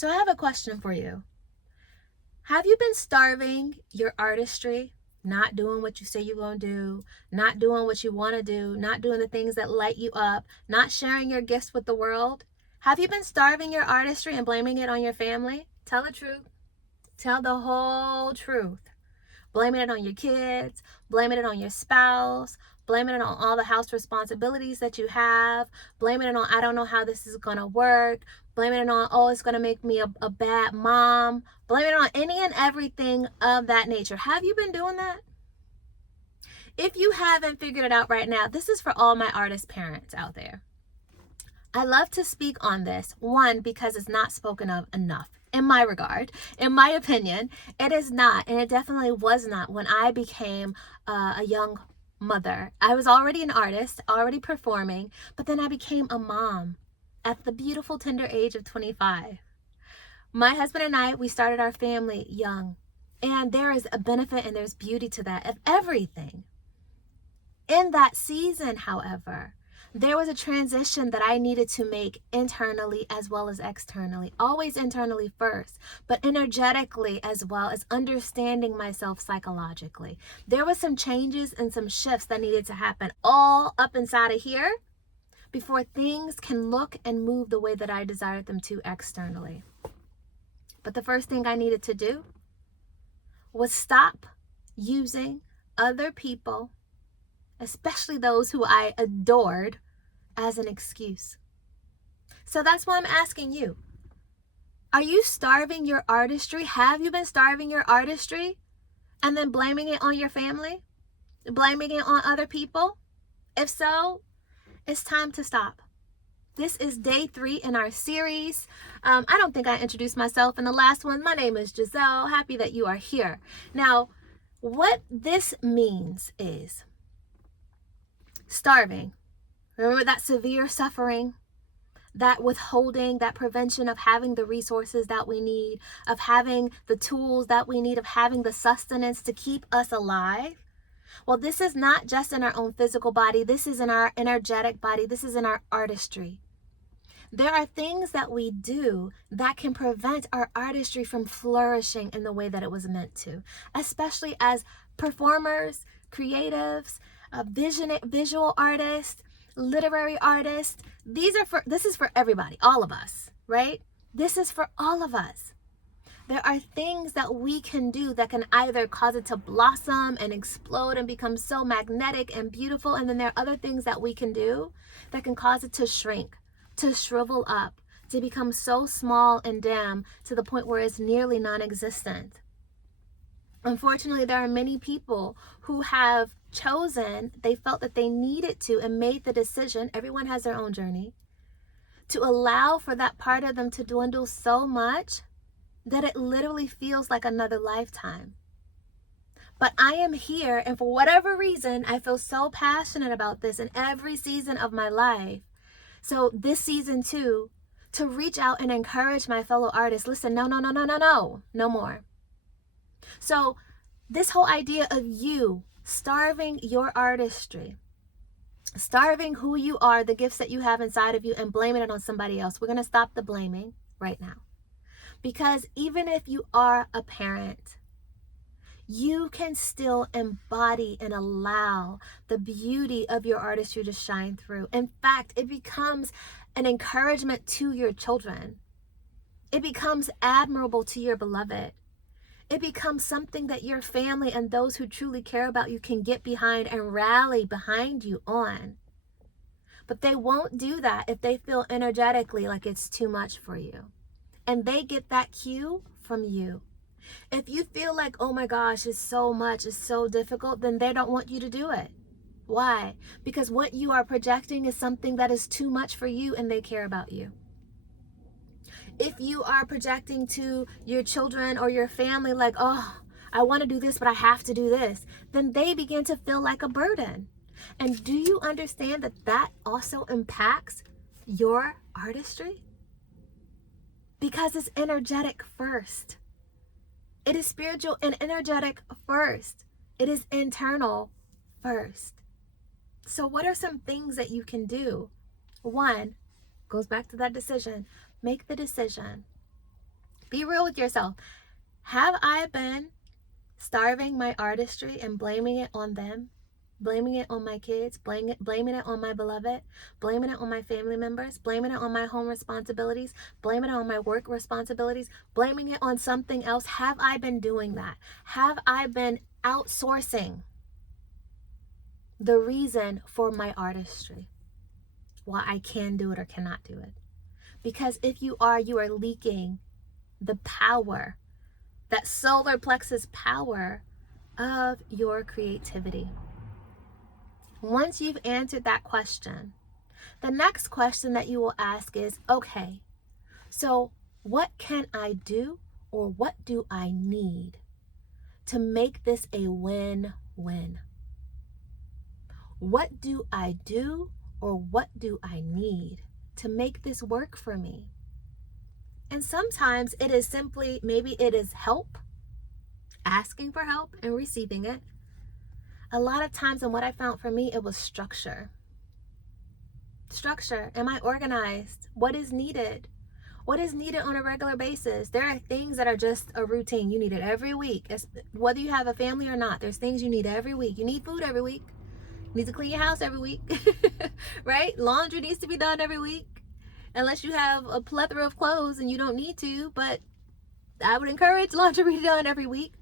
So I have a question for you. Have you been starving your artistry? Not doing what you say you're going to do, not doing what you want to do, not doing the things that light you up, not sharing your gifts with the world? Have you been starving your artistry and blaming it on your family? Tell the truth. Tell the whole truth. Blaming it on your kids, blaming it on your spouse, blaming it on all the house responsibilities that you have, blaming it on, I don't know how this is going to work, blaming it on, oh, it's going to make me a bad mom, blaming it on any and everything of that nature. Have you been doing that? If you haven't figured it out right now, this is for all my artist parents out there. I love to speak on this, one, because it's not spoken of enough. In my regard, in my opinion, it is not, and it definitely was not when I became a young mother. I was already an artist, already performing, but then I became a mom at the beautiful tender age of 25. My husband and I, we started our family young, and there is a benefit and there's beauty to that, of everything. In that season, however, there was a transition that I needed to make internally as well as externally. Always internally first, but energetically as well as understanding myself psychologically. There was some changes and some shifts that needed to happen all up inside of here before things can look and move the way that I desired them to externally. But the first thing I needed to do was stop using other people, especially those who I adored, as an excuse. So that's why I'm asking you. Are you starving your artistry? Have you been starving your artistry and then blaming it on your family? Blaming it on other people? If so, it's time to stop. This is day 3 in our series. I don't think I introduced myself in the last one. My name is Giselle. Happy that you are here. Now, what this means is starving. Remember that severe suffering, that withholding, that prevention of having the resources that we need, of having the tools that we need, of having the sustenance to keep us alive? Well, this is not just in our own physical body. This is in our energetic body. This is in our artistry. There are things that we do that can prevent our artistry from flourishing in the way that it was meant to, especially as performers, creatives, visual artists, literary artists. This is for everybody, all of us, right? This is for all of us. There are things that we can do that can either cause it to blossom and explode and become so magnetic and beautiful, and then there are other things that we can do that can cause it to shrink, to shrivel up, to become so small and dim to the point where it's nearly non-existent. Unfortunately, there are many people who have chosen, they felt that they needed to and made the decision, everyone has their own journey, to allow for that part of them to dwindle so much that it literally feels like another lifetime. But I am here, and for whatever reason, I feel so passionate about this in every season of my life. So this season too, to reach out and encourage my fellow artists, listen, no more. So this whole idea of you starving your artistry, starving who you are, the gifts that you have inside of you, and blaming it on somebody else. We're going to stop the blaming right now. Because even if you are a parent, you can still embody and allow the beauty of your artistry to shine through. In fact, it becomes an encouragement to your children. It becomes admirable to your beloved. It becomes something that your family and those who truly care about you can get behind and rally behind you on. But they won't do that if they feel energetically like it's too much for you. And they get that cue from you. If you feel like, oh my gosh, it's so much, it's so difficult, then they don't want you to do it. Why? Because what you are projecting is something that is too much for you and they care about you. If you are projecting to your children or your family like, oh, I want to do this, but I have to do this, then they begin to feel like a burden. And do you understand that that also impacts your artistry? Because it's energetic first. It is spiritual and energetic first. It is internal first. So what are some things that you can do? One, goes back to that decision. Make the decision Be real with yourself. Have I been starving my artistry and blaming it on them? Blaming it on my kids, blaming it on my beloved, blaming it on my family members, blaming it on my home responsibilities, blaming it on my work responsibilities, blaming it on something else? Have I been doing that? Have I been outsourcing the reason for my artistry? Why I can do it or cannot do it? Because if you are leaking the power, that solar plexus power of your creativity. Once you've answered that question, the next question that you will ask is, okay, so what can I do, or what do I need to make this a win-win? What do I do, or what do I need to make this work for me? And sometimes it is simply, maybe it is help, asking for help and receiving it. A lot of times, and what I found for me, it was structure. Structure. Am I organized? What is needed? What is needed on a regular basis? There are things that are just a routine. You need it every week. Whether you have a family or not, there's things you need every week. You need food every week. You need to clean your house every week. Right? Laundry needs to be done every week. Unless you have a plethora of clothes and you don't need to, but I would encourage laundry to be done every week.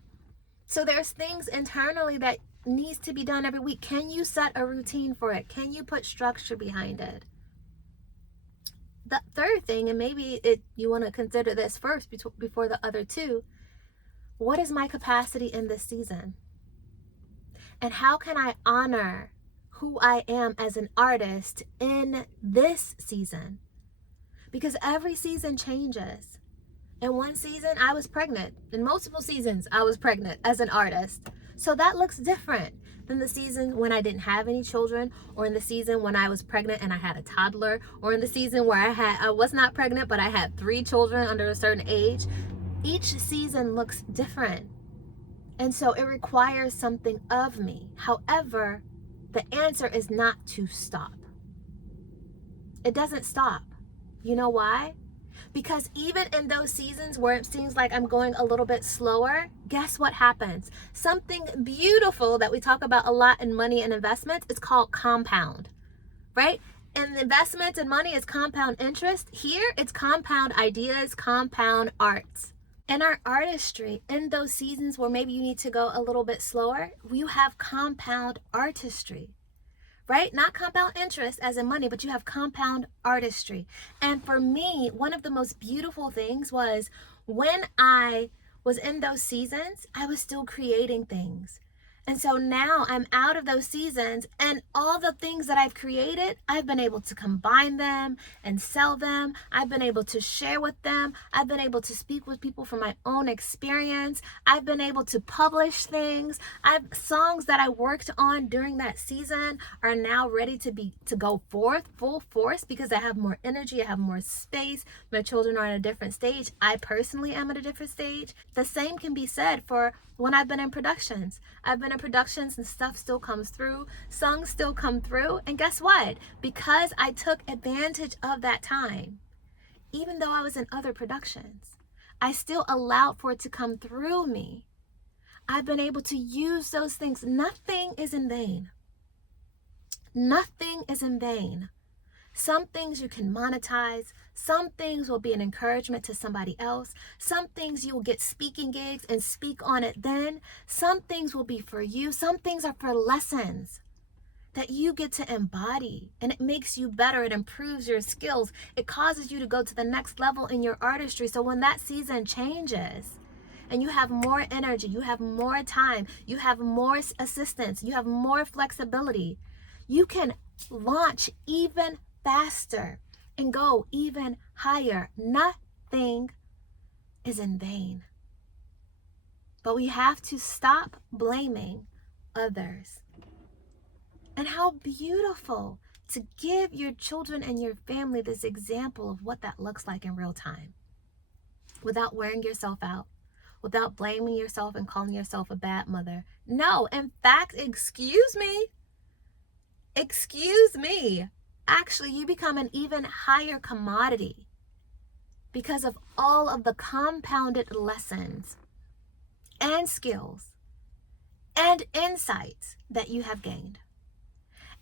So there's things internally that needs to be done every week. Can you set a routine for it? Can you put structure behind it? The third thing, and maybe you want to consider this first before the other two, what is my capacity in this season? And how can I honor who I am as an artist in this season? Because every season changes. In one season, I was pregnant. In multiple seasons, I was pregnant as an artist. So that looks different than the season when I didn't have any children, or in the season when I was pregnant and I had a toddler, or in the season where I was not pregnant, but I had 3 children under a certain age. Each season looks different. And so it requires something of me. However, the answer is not to stop. It doesn't stop. You know why? Because even in those seasons where it seems like I'm going a little bit slower, guess what happens? Something beautiful that we talk about a lot in money and investments is called compound, right? And investments and money is compound interest. Here, it's compound ideas, compound arts. In our artistry, in those seasons where maybe you need to go a little bit slower, you have compound artistry. Right? Not compound interest as in money, but you have compound artistry. And for me, one of the most beautiful things was when I was in those seasons, I was still creating things. And so now I'm out of those seasons, and all the things that I've created, I've been able to combine them and sell them. I've been able to share with them. I've been able to speak with people from my own experience. I've been able to publish things. Songs that I worked on during that season are now ready to go forth full force because I have more energy, I have more space. My children are at a different stage. I personally am at a different stage. The same can be said for when I've been in productions. I've been in productions and stuff still comes through, songs still come through, and guess what? Because I took advantage of that time, even though I was in other productions, I still allowed for it to come through me. I've been able to use those things. Nothing is in vain. Nothing is in vain. Some things you can monetize. Some things will be an encouragement to somebody else. Some things you will get speaking gigs and speak on it then. Some things will be for you. Some things are for lessons that you get to embody, and it makes you better. It improves your skills. It causes you to go to the next level in your artistry. So when that season changes and you have more energy, you have more time, you have more assistance, you have more flexibility, you can launch even faster and go even higher. Nothing is in vain. But we have to stop blaming others. And how beautiful to give your children and your family this example of what that looks like in real time, without wearing yourself out, without blaming yourself and calling yourself a bad mother. No, in fact, excuse me. Actually, you become an even higher commodity because of all of the compounded lessons and skills and insights that you have gained.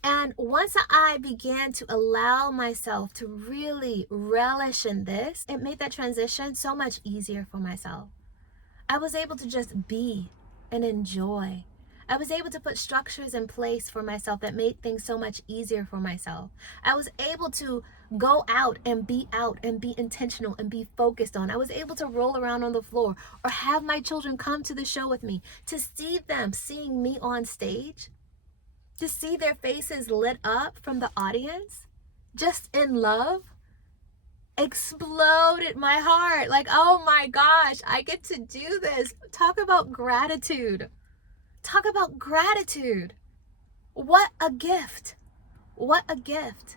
And once I began to allow myself to really relish in this, it made that transition so much easier for myself. I was able to just be and enjoy. I was able to put structures in place for myself that made things so much easier for myself. I was able to go out and be intentional and be focused on. I was able to roll around on the floor or have my children come to the show with me, to see them seeing me on stage, to see their faces lit up from the audience, just in love, exploded my heart. Like, oh my gosh, I get to do this. Talk about gratitude. Talk about gratitude. What a gift. What a gift.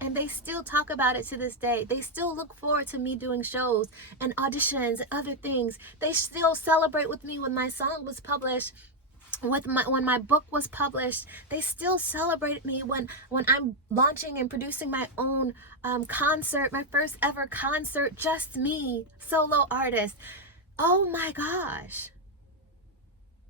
And they still talk about it to this day. They still look forward to me doing shows and auditions and other things. They still celebrate with me when my song was published, when my book was published. They still celebrate me when I'm launching and producing my own concert, my first ever concert, just me, solo artist. Oh my gosh.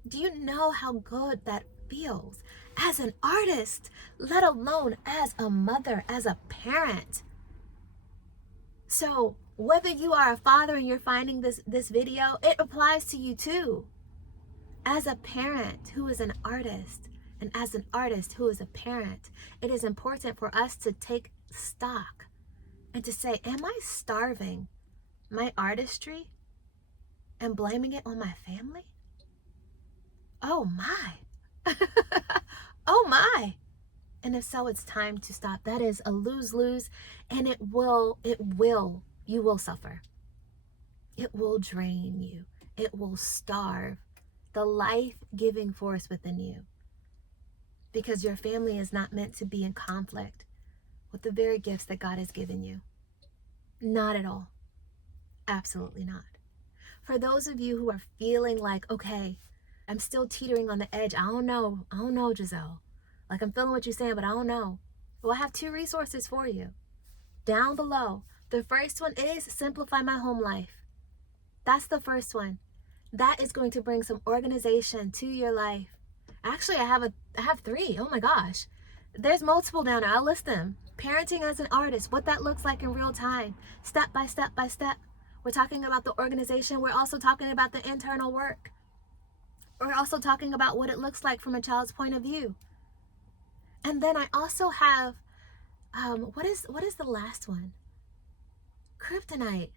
Do you know how good that feels as an artist, let alone as a mother, as a parent? So whether you are a father and you're finding this video, it applies to you too. As a parent who is an artist, and as an artist who is a parent, it is important for us to take stock and to say, am I starving my artistry and blaming it on my family? Oh my. Oh my. And if so, it's time to stop. That is a lose-lose, and you will suffer. It will drain you. It will starve the life-giving force within you, because your family is not meant to be in conflict with the very gifts that God has given you. Not at all. Absolutely not. For those of you who are feeling like, okay, I'm still teetering on the edge. I don't know, Giselle. Like, I'm feeling what you're saying, but I don't know. Well, I have 2 resources for you down below. The first one is Simplify My Home Life. That's the first one. That is going to bring some organization to your life. Actually, I have 3. Oh my gosh. There's multiple down there. I'll list them. Parenting as an artist, what that looks like in real time, step by step by step. We're talking about the organization. We're also talking about the internal work. We're also talking about what it looks like from a child's point of view. And then I also have, what is the last one? Kryptonite.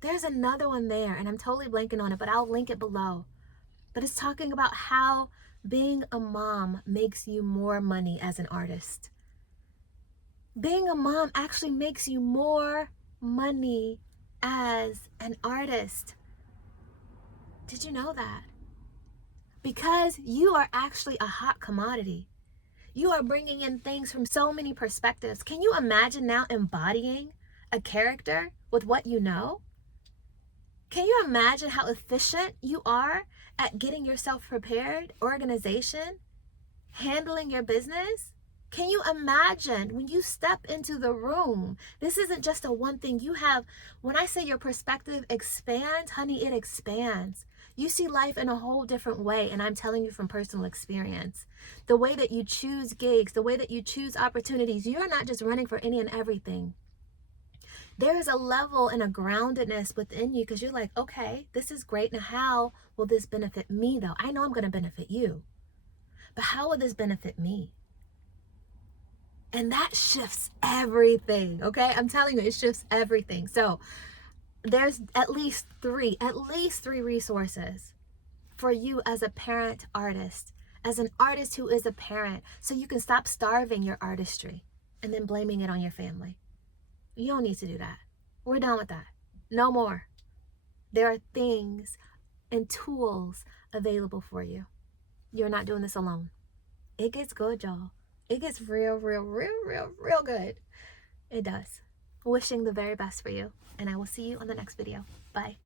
There's another one there, and I'm totally blanking on it, but I'll link it below. But it's talking about how being a mom makes you more money as an artist. Being a mom actually makes you more money as an artist. Did you know that? Because you are actually a hot commodity. You are bringing in things from so many perspectives. Can you imagine now embodying a character with what you know? Can you imagine how efficient you are at getting yourself prepared, organization, handling your business? Can you imagine when you step into the room? This isn't just a one thing. You have, when I say your perspective expands, honey, it expands. You see life in a whole different way, and I'm telling you from personal experience. The way that you choose gigs, the way that you choose opportunities, you're not just running for any and everything. There is a level and a groundedness within you, because you're like, okay, this is great. Now, how will this benefit me, though? I know I'm going to benefit you, but how will this benefit me? And that shifts everything, okay? I'm telling you, it shifts everything. So there's at least three resources for you as a parent artist, as an artist who is a parent, so you can stop starving your artistry and then blaming it on your family. You don't need to do that. We're done with that. No more. There are things and tools available for you. You're not doing this alone. It gets good, y'all. It gets real good. It does. Wishing the very best for you. And I will see you on the next video. Bye.